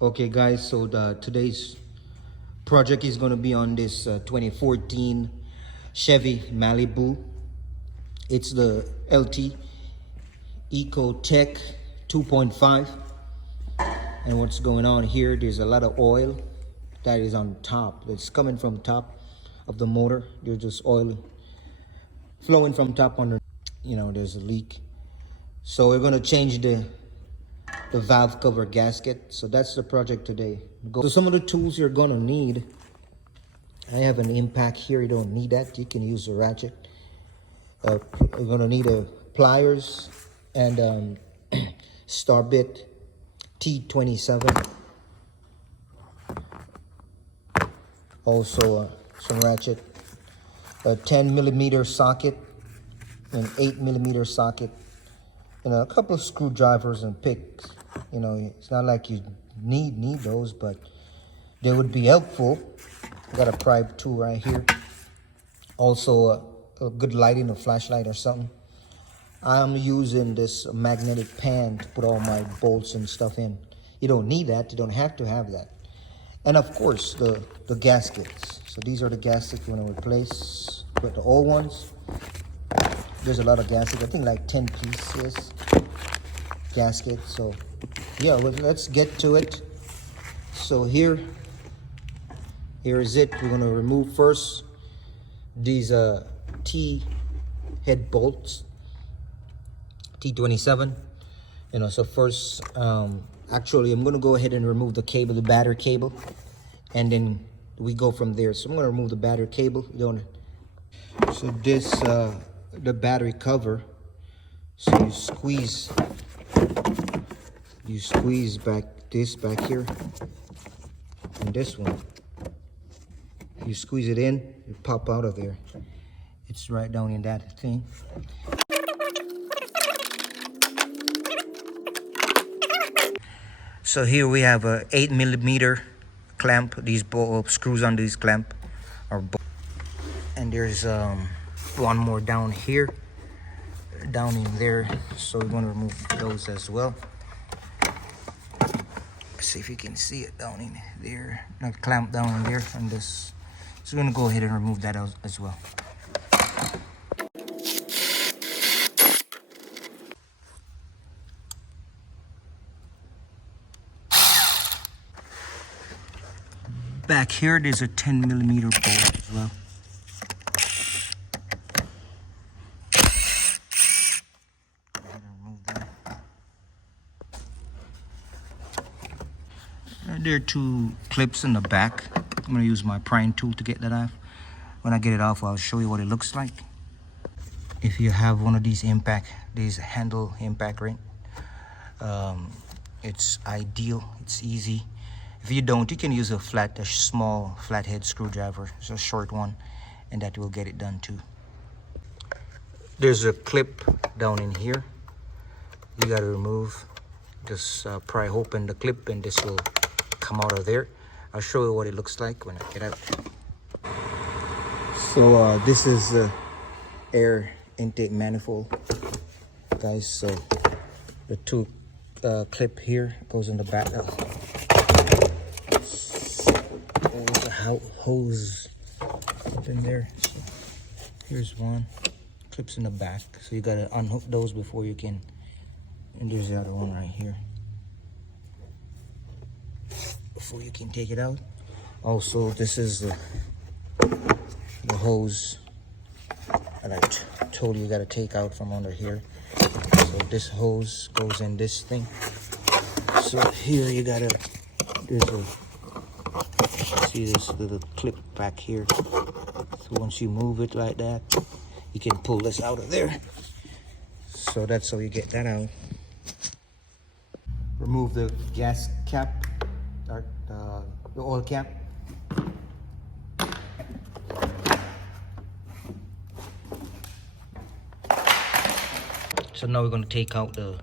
Okay guys, so today's project is going to be on this 2014 Chevy Malibu. It's the LT Eco Tech 2.5. And what's going on here, there's a lot of oil that is on top. It's coming from top of the motor. There's just oil flowing from top under, there's a leak. So we're going to change the valve cover gasket. So that's the project today. So some of the tools you're gonna need, I have an impact here. You don't need that. You can use a ratchet. You're gonna need a pliers and star bit T27. Also some ratchet, a 10mm socket, an 8mm socket, and a couple of screwdrivers and picks. It's not like you need those, but they would be helpful. Got a pry tool right here. Also a good lighting, a flashlight or something. I'm using this magnetic pan to put all my bolts and stuff in. You don't need that. You don't have to have that. And of course the gaskets. So these are the gaskets you want to replace. Put the old ones. There's a lot of gaskets. I think like 10 pieces gasket. So yeah, well, let's get to it. So here is it. We're going to remove first these T head bolts, T27. So first, actually I'm going to go ahead and remove the cable, the battery cable, and then we go from there. So I'm going to remove the battery cable. So this the battery cover. So you squeeze back here, and this one, you squeeze it in, you pop out of there. It's right down in that thing. So here we have a 8mm clamp. These screws on these clamp are and there's one more down here, down in there. So we're going to remove those as well. See if you can see it down in there, not clamp down in there on this. So we're going to go ahead and remove that out as well. Back here there's a 10mm bolt as well. There are two clips in the back. I'm going to use my prying tool to get that off. When I get it off, I'll show you what it looks like. If you have one of these handle impact ring, it's ideal. It's easy. If you don't, you can use a small flathead screwdriver. It's a short one, and that will get it done too. There's a clip down in here. You got to remove. Just pry open the clip, and this will come out of there. I'll show you what it looks like when I get out. So this is the air intake manifold, guys. So the two clip here goes in the back. There's a hose up in there. So here's one, clips in the back. So you gotta unhook those before you can. And there's the other one right here, before you can take it out. Also, this is the hose that I told you gotta take out from under here. So this hose goes in this thing. So here you gotta, see this little clip back here. So once you move it like that, you can pull this out of there. So that's how you get that out. Remove the gas cap, the oil cap. So now we're going to take out the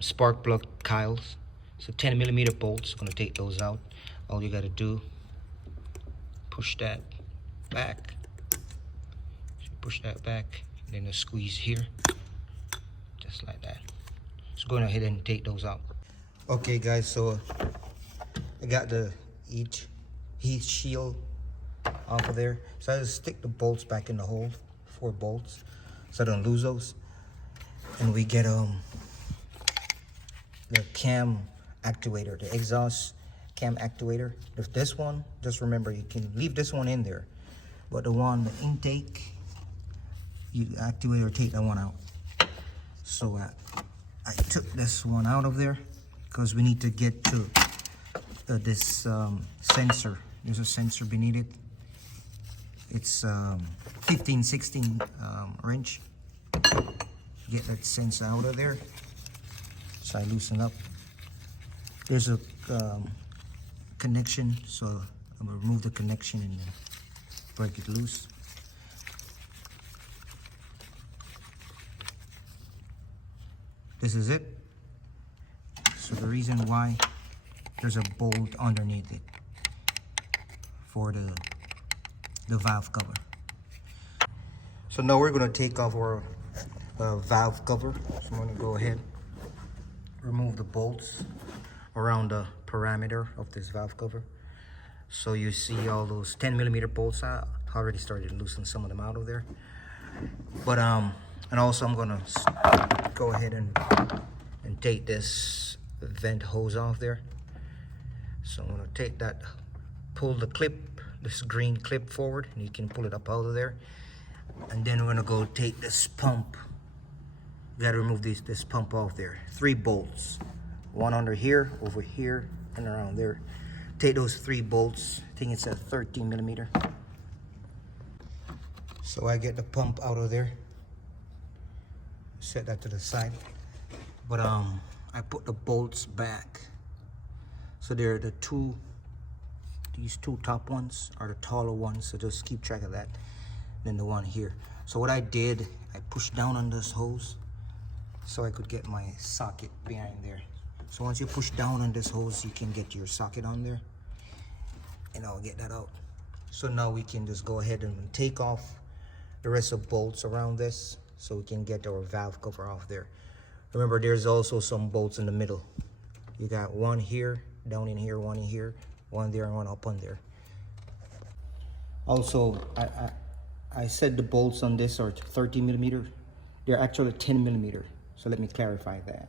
spark plug coils. So 10mm bolts, going to take those out. All you got to do, push that back. Push that back. Then the squeeze here, just like that. Let's go ahead and take those out. Okay guys, so I got the heat shield off of there. So I just stick the bolts back in the hole, 4 bolts, so I don't lose those. And we get the cam actuator, the exhaust cam actuator. If this one, just remember you can leave this one in there, but the intake, you activate or take that one out. So I took this one out of there because we need to get to this sensor. There's a sensor beneath it. It's 15-16 wrench. Get that sensor out of there. So I loosen up. There's a connection, so I'm gonna remove the connection and break it loose. This is it. So the reason why there's a bolt underneath it for the valve cover. So now we're gonna take off our valve cover. So I'm gonna go ahead, remove the bolts around the parameter of this valve cover. So you see all those 10mm bolts. I already started to loosen some of them out of there. But and also I'm gonna go ahead and take this vent hose off there. So I'm gonna take that, pull the clip, this green clip forward, and you can pull it up out of there. And then we're gonna go take this pump. You gotta remove this pump off there. 3 bolts, one under here, over here, and around there. Take those 3 bolts. I think it's a 13mm. So I get the pump out of there. Set that to the side. But I put the bolts back. So they're these 2 top ones are the taller ones. So just keep track of that. Then the one here. So what I did, I pushed down on this hose so I could get my socket behind there. So once you push down on this hose, you can get your socket on there, and I'll get that out. So now we can just go ahead and take off the rest of bolts around this so we can get our valve cover off there. Remember, there's also some bolts in the middle. You got one here, down in here, one in here, one there, and one up on there. Also, I said the bolts on this are 13mm. They're actually 10mm. So let me clarify that.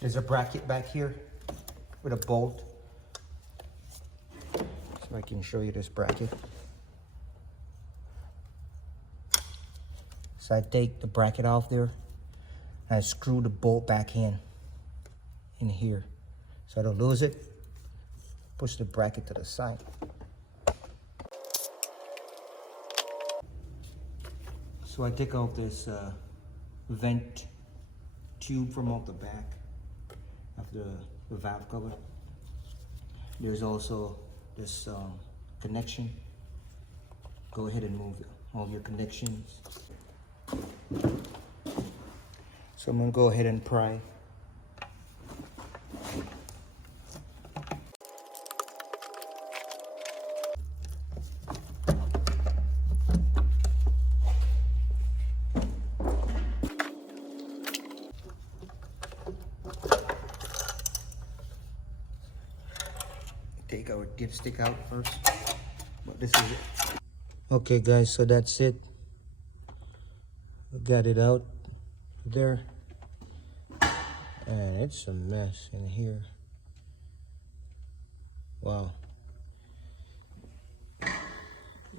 There's a bracket back here with a bolt. So I can show you this bracket. So I take the bracket off there and I screw the bolt back in here. So I don't lose it. Push the bracket to the side. So I take out this vent tube from off the back of the valve cover. There's also this connection. Go ahead and move all your connections. So I'm gonna go ahead and pry. Take our dipstick out first, but this is it. Okay guys, so that's it. Got it out there, and it's a mess in here. Wow.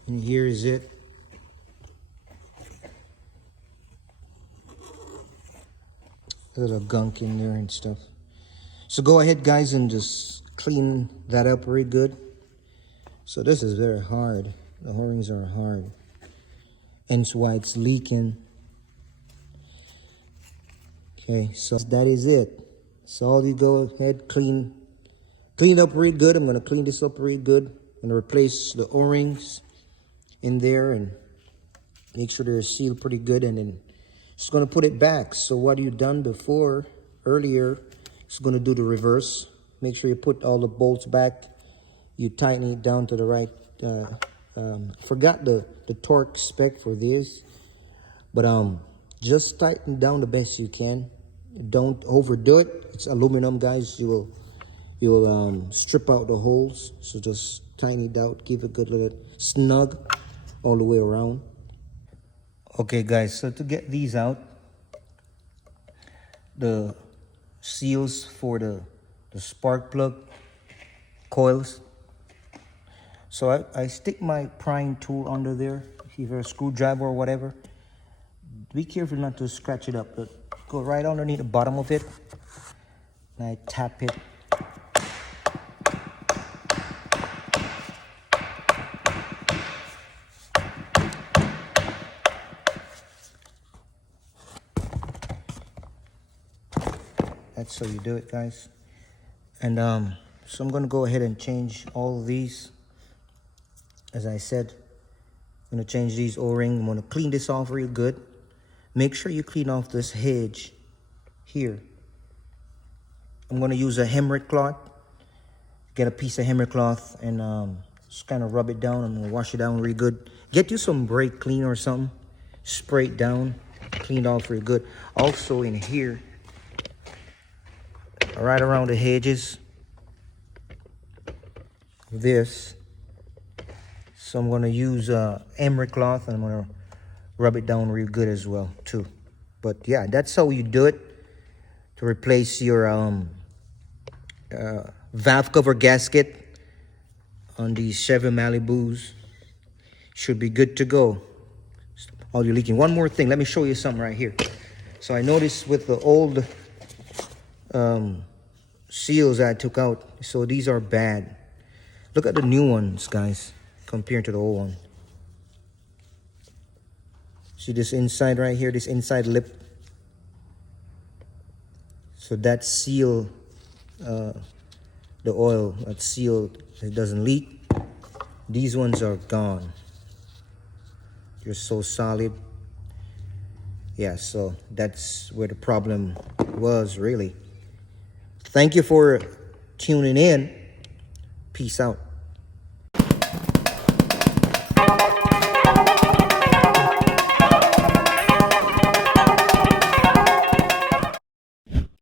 And here is it. A little gunk in there and stuff. So go ahead guys and just clean that up really good. So this is very hard. The O-rings are hard. Hence why it's leaking. Okay, so that is it. So all you go ahead, clean it up really good. I'm gonna clean this up really good. I'm gonna replace the O-rings in there and make sure they're sealed pretty good, and then It's gonna put it back. So what you done before, earlier, it's gonna do the reverse. Make sure you put all the bolts back. You tighten it down to the right. Forgot the torque spec for this, but just tighten down the best you can. Don't overdo it. It's aluminum, guys. You'll strip out the holes. So just tighten it out. Give it a good little snug all the way around. Okay, guys. So to get these out, the seals for the spark plug coils. So I stick my prying tool under there. If you have a screwdriver or whatever, be careful not to scratch it up. But go right underneath the bottom of it, and I tap it. That's how you do it, guys. And so I'm gonna go ahead and change all of these. As I said, I'm gonna change these O-ring. I'm gonna clean this off real good. Make sure you clean off this hedge here. I'm gonna use a Hemrick cloth. Get a piece of Hemrick cloth and just kind of rub it down. I'm gonna wash it down real good. Get you some brake cleaner or something. Spray it down, clean it off real good. Also in here, right around the hedges, this. So I'm gonna use emery cloth and I'm gonna rub it down real good as well too. But yeah, that's how you do it to replace your valve cover gasket on these Chevy Malibus. Should be good to go. All your leaking. One more thing, let me show you something right here. So I noticed with the old seals I took out, so these are bad. Look at the new ones, guys, compared to the old one. See this inside right here, this inside lip? So that seal, the oil, that seal, it doesn't leak. These ones are gone. They're so solid. Yeah, so that's where the problem was, really. Thank you for tuning in. Peace out.